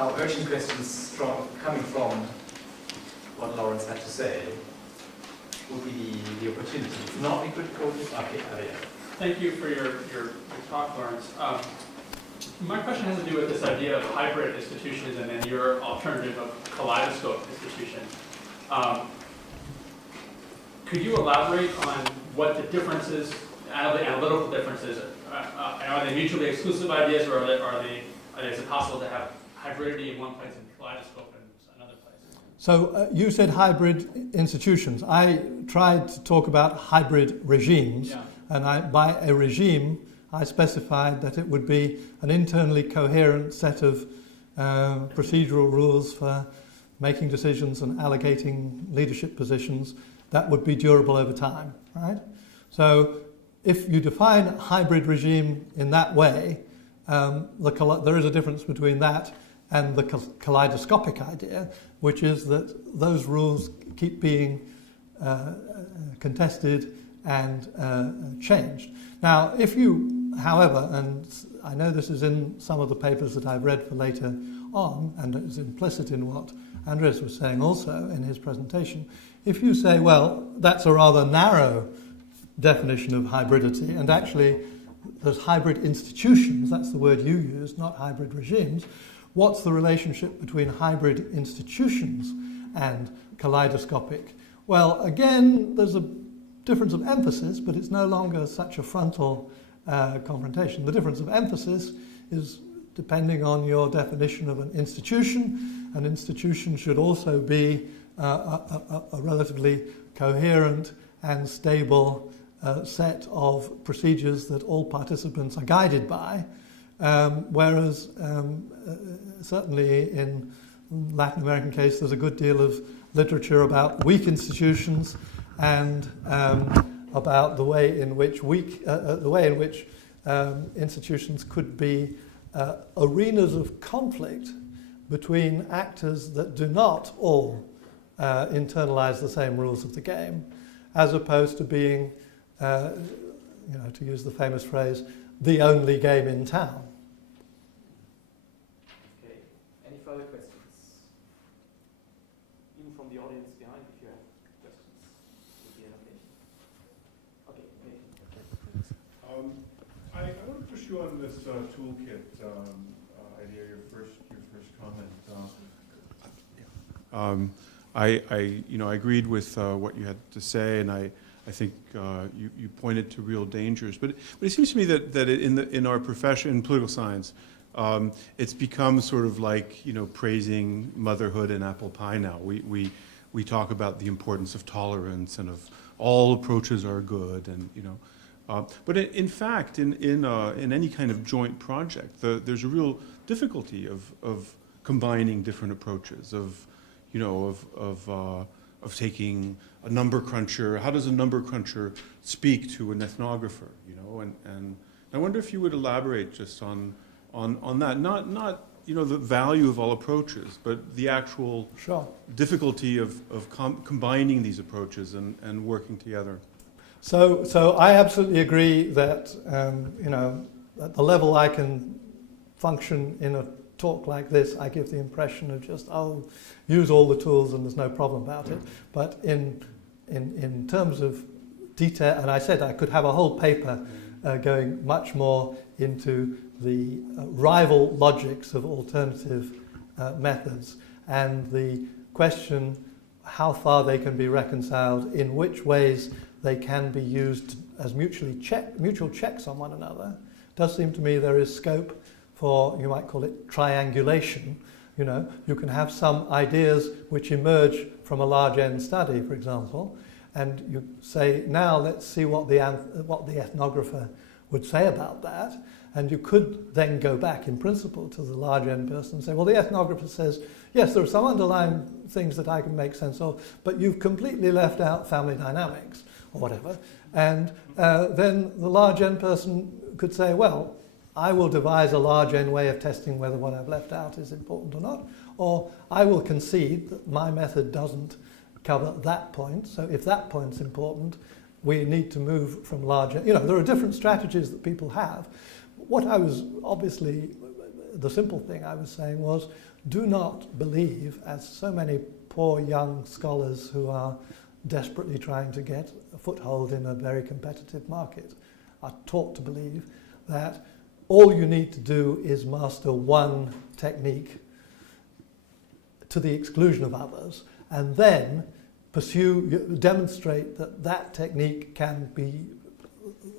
Now, urgent questions coming from what Laurence had to say would be the opportunity. If not, we could go to Javier. Thank you for your talk, Laurence. My question has to do with this idea of hybrid institutions and then your alternative of kaleidoscope institution. Could you elaborate on what the differences, the analytical differences, are they mutually exclusive ideas, or is it possible to have hybridity in one place and kaleidoscope in another place? So you said hybrid institutions. I tried to talk about hybrid regimes, and by a regime, I specified that it would be an internally coherent set of procedural rules for making decisions and allocating leadership positions that would be durable over time, right? So if you define a hybrid regime in that way, there is a difference between that and the kaleidoscopic idea, which is that those rules keep being contested and changed. Now, if you, however, and I know this is in some of the papers that I've read for later on, and it's implicit in what Andreas was saying also in his presentation, if you say, well, that's a rather narrow definition of hybridity, and actually there's hybrid institutions, that's the word you use, not hybrid regimes, what's the relationship between hybrid institutions and kaleidoscopic? Well, again, there's a difference of emphasis, but it's no longer such a frontal confrontation. The difference of emphasis is depending on your definition of an institution. An institution should also be a relatively coherent and stable set of procedures that all participants are guided by, whereas certainly in Latin American case there's a good deal of literature about weak institutions and about the way in which institutions could be arenas of conflict between actors that do not all internalize the same rules of the game, as opposed to being, to use the famous phrase, the only game in town. Okay. Any further questions? Even from the audience behind, if you have questions, would be okay. Okay. I want to push you on this toolkit idea. Your first comment. I agreed with what you had to say, and I think you pointed to real dangers. But it seems to me that in our profession, in political science, it's become sort of like praising motherhood and apple pie now. We talk about the importance of tolerance and of all approaches are good, and but in fact, in any kind of joint project, there's a real difficulty of combining different approaches, of taking a number cruncher. How does a number cruncher speak to an ethnographer? And I wonder if you would elaborate just on that. Not the value of all approaches, but the actual difficulty of combining these approaches and working together. So I absolutely agree that at the level I can function in a talk like this, I give the impression of just use all the tools and there's no problem about it. But in terms of detail, and I said I could have a whole paper going much more into the rival logics of alternative methods and the question how far they can be reconciled, in which ways they can be used as mutual checks on one another. It does seem to me there is scope for, you might call it triangulation. You can have some ideas which emerge from a large N study, for example, and you say, now let's see what the ethnographer would say about that. And you could then go back in principle to the large N person and say, well, the ethnographer says, yes, there are some underlying things that I can make sense of, but you've completely left out family dynamics or whatever. And then the large N person could say, well, I will devise a large N way of testing whether what I've left out is important or not, or I will concede that my method doesn't cover that point, so if that point's important, we need to move from large N. There are different strategies that people have. What I was obviously the simple thing I was saying was, do not believe, as so many poor young scholars who are desperately trying to get a foothold in a very competitive market are taught to believe, that all you need to do is master one technique to the exclusion of others, and then demonstrate that that technique can be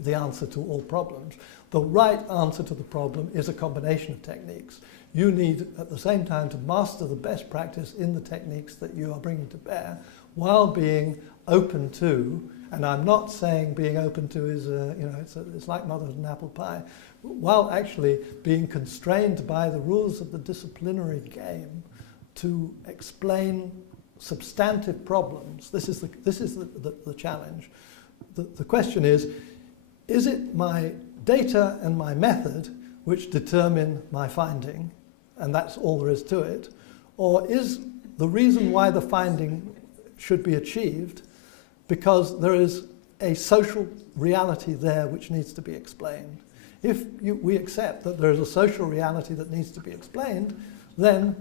the answer to all problems. The right answer to the problem is a combination of techniques. You need, at the same time, to master the best practice in the techniques that you are bringing to bear, while being open to, and I'm not saying being open to is, it's like mother and apple pie, while actually being constrained by the rules of the disciplinary game to explain substantive problems. This is the challenge. The question is it my data and my method which determine my finding, and that's all there is to it, or is the reason why the finding should be achieved because there is a social reality there which needs to be explained? If we accept that there is a social reality that needs to be explained, then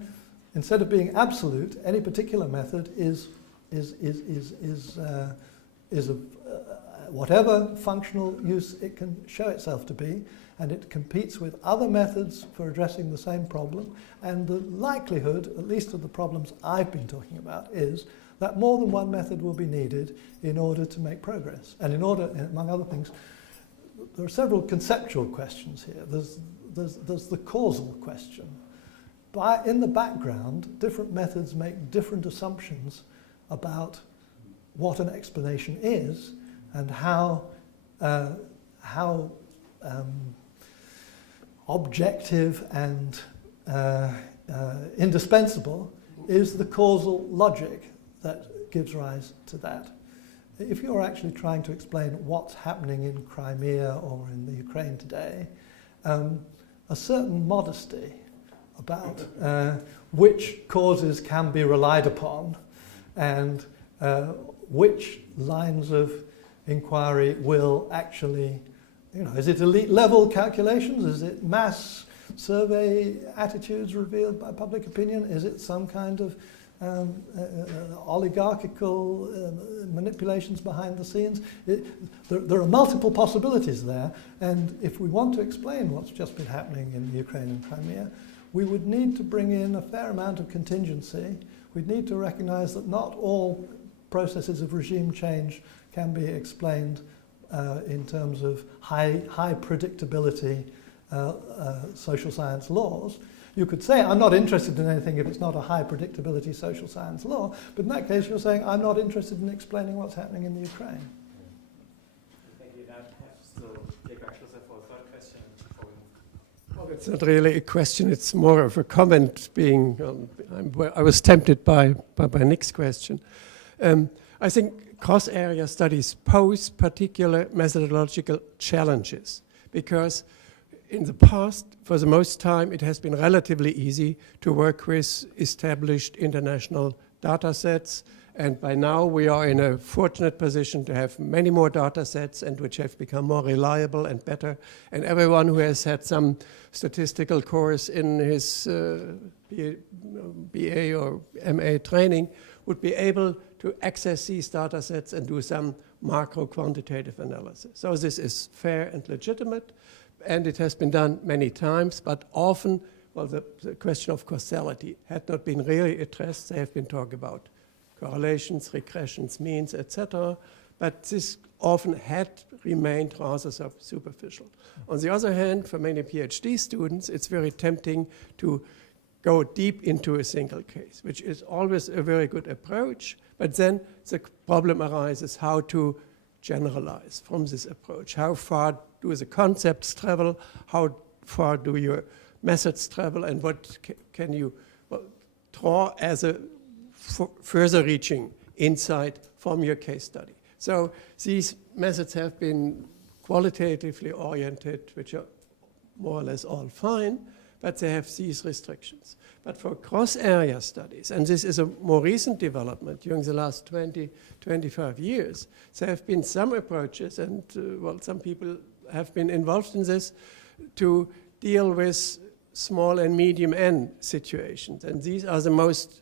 instead of being absolute, any particular method is of whatever functional use it can show itself to be, and it competes with other methods for addressing the same problem. And the likelihood, at least of the problems I've been talking about, is that more than one method will be needed in order to make progress. And in order, among other things, there are several conceptual questions here. There's the causal question. In the background, different methods make different assumptions about what an explanation is and how objective and indispensable is the causal logic that gives rise to that. If you're actually trying to explain what's happening in Crimea or in the Ukraine today, a certain modesty about which causes can be relied upon and which lines of inquiry will actually, is it elite level calculations? Is it mass survey attitudes revealed by public opinion? Is it some kind of oligarchical manipulations behind the scenes? There are multiple possibilities there, and if we want to explain what's just been happening in Ukraine and Crimea, we would need to bring in a fair amount of contingency. We'd need to recognize that not all processes of regime change can be explained in terms of high predictability social science laws. You could say, I'm not interested in anything if it's not a high predictability social science law, but in that case you're saying, I'm not interested in explaining what's happening in the Ukraine. Thank you. Now perhaps to take back Joseph for a third question before we move. Well, it's not really a question, it's more of a comment I was tempted by Nick's question. I think cross-area studies pose particular methodological challenges because in the past, for the most time, it has been relatively easy to work with established international data sets. And by now, we are in a fortunate position to have many more data sets and which have become more reliable and better. And everyone who has had some statistical course in his BA or MA training would be able to access these data sets and do some macro quantitative analysis. So this is fair and legitimate. And it has been done many times, but often, well, the question of causality had not been really addressed. They have been talking about correlations, regressions, means, etc. But this often had remained rather superficial. On the other hand, for many PhD students, it's very tempting to go deep into a single case, which is always a very good approach. But then the problem arises how to generalize from this approach. How far do the concepts travel? How far do your methods travel? And what can you draw as a further reaching insight from your case study? So these methods have been qualitatively oriented, which are more or less all fine, but they have these restrictions. But for cross-area studies, and this is a more recent development during the last 20, 25 years, there have been some approaches, and some people have been involved in this, to deal with small and medium n situations. And these are the most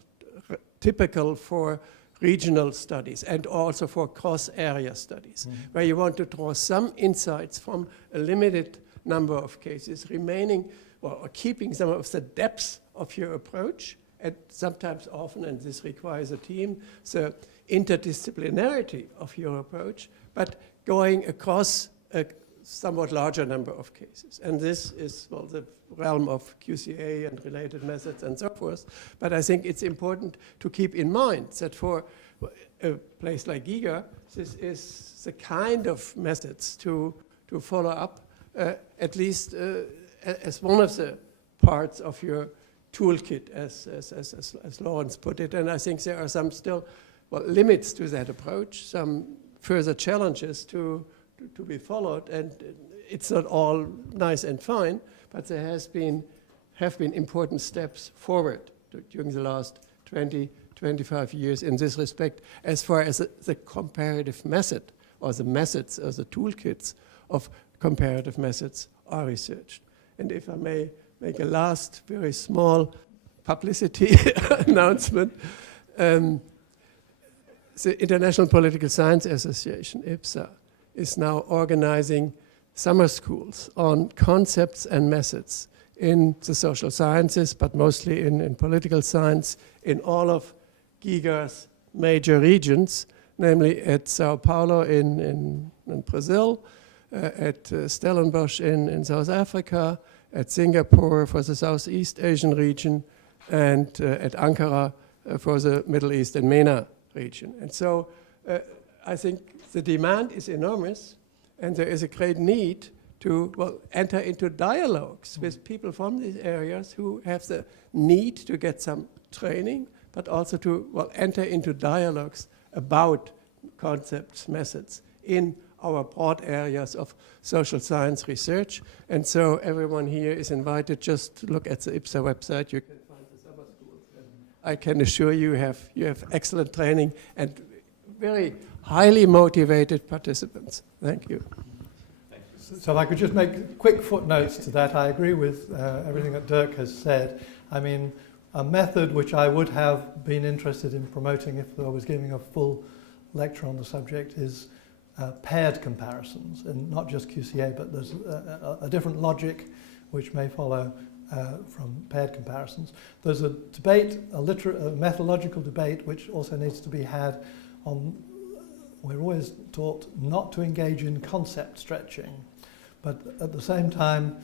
typical for regional studies and also for cross-area studies, where you want to draw some insights from a limited number of cases, remaining or keeping some of the depth of your approach, and sometimes often, and this requires a team, the interdisciplinarity of your approach, but going across a somewhat larger number of cases. And this is, well, the realm of QCA and related methods and so forth. But I think it's important to keep in mind that for a place like GIGA, this is the kind of methods to follow up, at least as one of the parts of your toolkit, as Laurence put it. And I think there are some still limits to that approach, some further challenges to be followed, and it's not all nice and fine, but there have been important steps forward during the last 20, 25 years in this respect, as far as the comparative method, or the methods, or the toolkits of comparative methods are researched. And if I may make a last very small publicity announcement, the International Political Science Association, IPSA, is now organizing summer schools on concepts and methods in the social sciences, but mostly in political science, in all of GIGA's major regions, namely at Sao Paulo in Brazil, at Stellenbosch in South Africa, at Singapore for the Southeast Asian region, and at Ankara for the Middle East and MENA region. And so I think the demand is enormous, and there is a great need to enter into dialogues with people from these areas who have the need to get some training, but also to enter into dialogues about concepts, methods in our broad areas of social science research. And so everyone here is invited. Just look at the IPSA website. You can find the summer schools. And I can assure you have excellent training and very highly motivated participants. Thank you. So if I could just make quick footnotes to that, I agree with everything that Dirk has said. I mean, a method which I would have been interested in promoting if I was giving a full lecture on the subject is paired comparisons, and not just QCA, but there's a different logic which may follow from paired comparisons. There's a debate, a methodological debate, which also needs to be had on. We're always taught not to engage in concept stretching, but at the same time,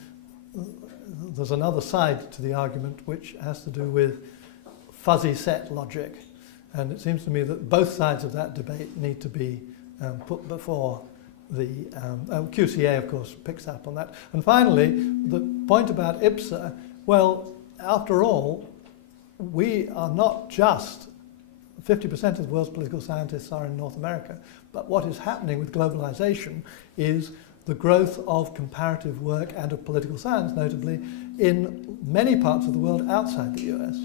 there's another side to the argument which has to do with fuzzy set logic. And it seems to me that both sides of that debate need to be put before the QCA, of course, picks up on that. And finally, the point about IPSA, well, after all, we are not just 50% of the world's political scientists are in North America, but what is happening with globalization is the growth of comparative work and of political science, notably, in many parts of the world outside the US.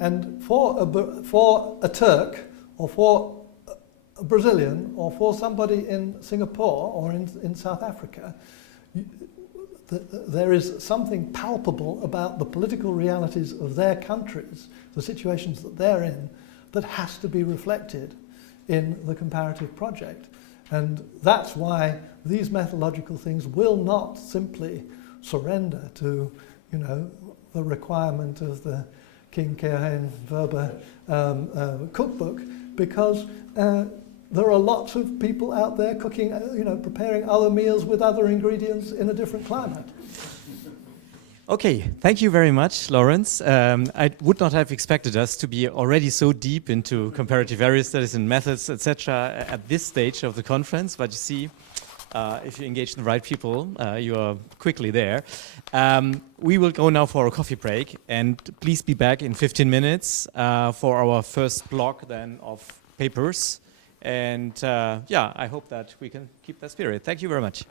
And for a Turk, or for a Brazilian, or for somebody in Singapore or in South Africa, there is something palpable about the political realities of their countries, the situations that they're in, that has to be reflected in the comparative project. And that's why these methodological things will not simply surrender to, the requirement of the King Keohane Verber cookbook, because there are lots of people out there cooking, preparing other meals with other ingredients in a different climate. Okay, thank you very much, Laurence. I would not have expected us to be already so deep into comparative area studies and methods, etc., at this stage of the conference. But you see, if you engage the right people, you are quickly there. We will go now for a coffee break, and please be back in 15 minutes for our first block then of papers. And I hope that we can keep that spirit. Thank you very much.